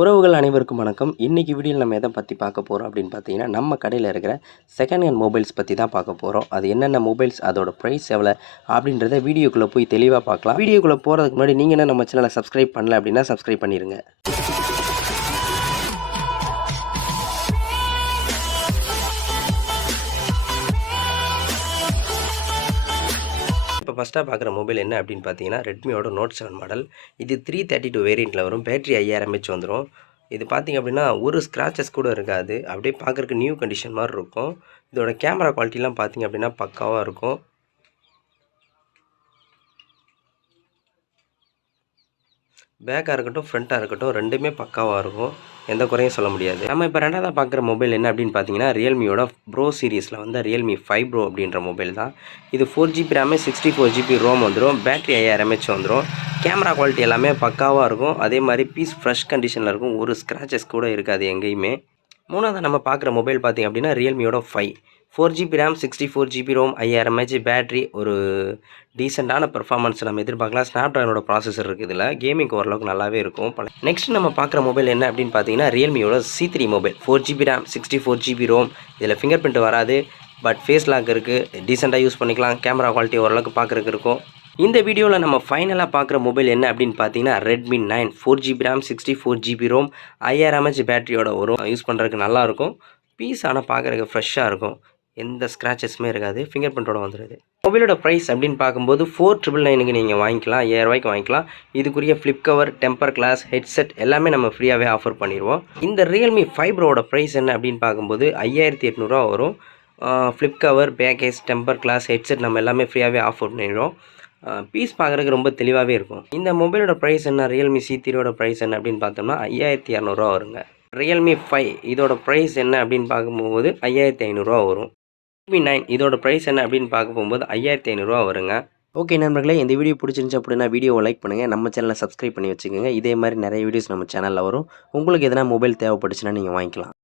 உறவுகள் அனைவருக்கும் வணக்கம். இன்னைக்கு வீடியோவில் நம்ம எதை பற்றி பார்க்க போகிறோம் அப்படின்னு பார்த்தீங்கன்னா, நம்ம கடையில் இருக்கிற செகண்ட் ஹேண்ட் மொபைல்ஸ் பற்றி தான் பார்க்க போகிறோம். அது என்னென்ன மொபைல்ஸ், அதோட ப்ரைஸ் எவ்வளோ அப்படின்றத வீடியோக்குள்ளே போய் தெளிவாக பார்க்கலாம். வீடியோக்குள்ளே போகிறதுக்கு முன்னாடி நீங்கள் என்ன நம்ம சேனலை சப்ஸ்கிரைப் பண்ணல அப்படின்னா சப்ஸ்கிரைப் பண்ணிடுங்க. இப்போ ஃபஸ்ட்டாக பார்க்குற மொபைல் என்ன அப்படின்னு பார்த்தீங்கன்னா, ரெட்மியோட நோட் 7 மாடல். இது 332 வேரியண்ட்டில் வரும். பேட்டரி 5000 mAh வந்துடும். இது பார்த்திங்க அப்படின்னா ஒரு ஸ்க்ராச்சஸ் கூட இருக்காது. அப்படியே பார்க்குறக்கு நியூ கண்டிஷன் மாதிரி இருக்கும். இதோட கேமரா குவாலிட்டிலாம் பார்த்திங்க அப்படின்னா பக்காவாக இருக்கும். பேக்காக இருக்கட்டும், ஃப்ரண்ட்டாக இருக்கட்டும், ரெண்டுமே பக்காவாக இருக்கும். எந்த குறையும் சொல்ல முடியாது. நம்ம இப்போ ரெண்டாவதாக பார்க்குற மொபைல் என்ன அப்படின்னு பார்த்தீங்கன்னா, ரியல்மியோட ப்ரோ சீரிஸில் வந்து ரியல்மி 5 ப்ரோ அப்படின்ற மொபைல் தான். இது 4GB RAM 64GB ரோம் வந்துடும். பேட்டரி 5000 mAh வந்துடும். கேமரா குவாலிட்டி எல்லாமே பக்காவாக இருக்கும். அதே மாதிரி பீஸ் ஃப்ரெஷ் கண்டிஷனில் இருக்கும். ஒரு ஸ்க்ராச்சஸ் கூட இருக்காது எங்கேயுமே. மூணாவது நம்ம பார்க்குற மொபைல் பார்த்திங்க அப்படின்னா, ரியல்மியோட 5 4GB RAM 64GB ROM 5000 mAh battery. ஒரு டீசெண்டான பெர்ஃபார்மன்ஸ் நம்ம எதிர்பார்க்கலாம். ஸ்னாப்ட்ராகனோட ப்ராசஸர் இருக்குது இதில். கேமிங் ஓரளவுக்கு நல்லாவே இருக்கும். நெக்ஸ்ட் நம்ம பார்க்குற மொபைல் என்ன அப்படின்னு பார்த்தீங்கன்னா, ரியல்மியோட C3 mobile 4GB RAM 64GB ROM. இதில் ஃபிங்கர் பிரிண்ட் வராது, பட் ஃபேஸ் லாக் இருக்குது. டீசெண்டாக யூஸ் பண்ணிக்கலாம். கேமரா குவாலிட்டி ஓரளவுக்கு பார்க்குறதுக்கு இருக்கும். இந்த வீடியோவில் நம்ம ஃபைனலாக பார்க்குற மொபைல் என்ன அப்படின்னு பார்த்தீங்கன்னா, Redmi 9 4GB RAM 64GB ROM 5000 mAh பேட்டரியோட வரும். யூஸ் பண்ணுறதுக்கு நல்லாயிருக்கும். பீஸ் ஆனால் பார்க்குறதுக்கு ஃப்ரெஷ்ஷாக இருக்கும். எந்த ஸ்க்ராச்சஸுமே இருக்காது. ஃபிங்கர் பிரிண்ட்டோட வந்துடுது. மொபைலோட ப்ரைஸ் அப்படின்னு பார்க்கும்போது 4999க்கு நீங்கள் வாங்கிக்கலாம். 5000 வாங்கிக்கலாம். இதுக்குரிய flip cover, temper glass, headset எல்லாமே நம்ம ஃப்ரீயாகவே ஆஃபர் பண்ணிடுவோம். இந்த ரியல்மி 5 ப்ரோவோட ப்ரைஸ் என்ன அப்படின்னு பார்க்கும்போது 5800 வரும். Flip cover, package, temper glass, headset நம்ம எல்லாமே ஃப்ரீயாகவே ஆஃபர் பண்ணிடுவோம். பீஸ் பார்க்குறதுக்கு ரொம்ப தெளிவாகவே இருக்கும். இந்த மொபைலோட ப்ரைஸ் என்ன, ரியல்மி C3யோட ப்ரைஸ் என்ன அப்படின்னு பார்த்தோம்னா 5200 வருங்க. ரியல்மி 5 இதோட ப்ரைஸ் என்ன அப்படின்னு பார்க்கும்போது 5500 வரும். ரெட்மி 9 இதோட ப்ரைஸ் என்ன அப்படின்னு பார்க்க போகும்போது 5500 வருங்க. ஓகே நண்பர்களே, இந்த வீடியோ பிடிச்சிருந்துச்சு அப்படின்னா வீடியோவை லைக் பண்ணுங்கள். நம்ம சேனலை சப்ஸ்கிரைப் பண்ணி வச்சுக்கோங்க. இதே மாதிரி நிறைய வீடியோஸ் நம்ம சேனலில் வரும். உங்களுக்கு எதனா மொபைல் தேவைப்பட்டுச்சுன்னா நீங்கள் வாங்கிக்கலாம்.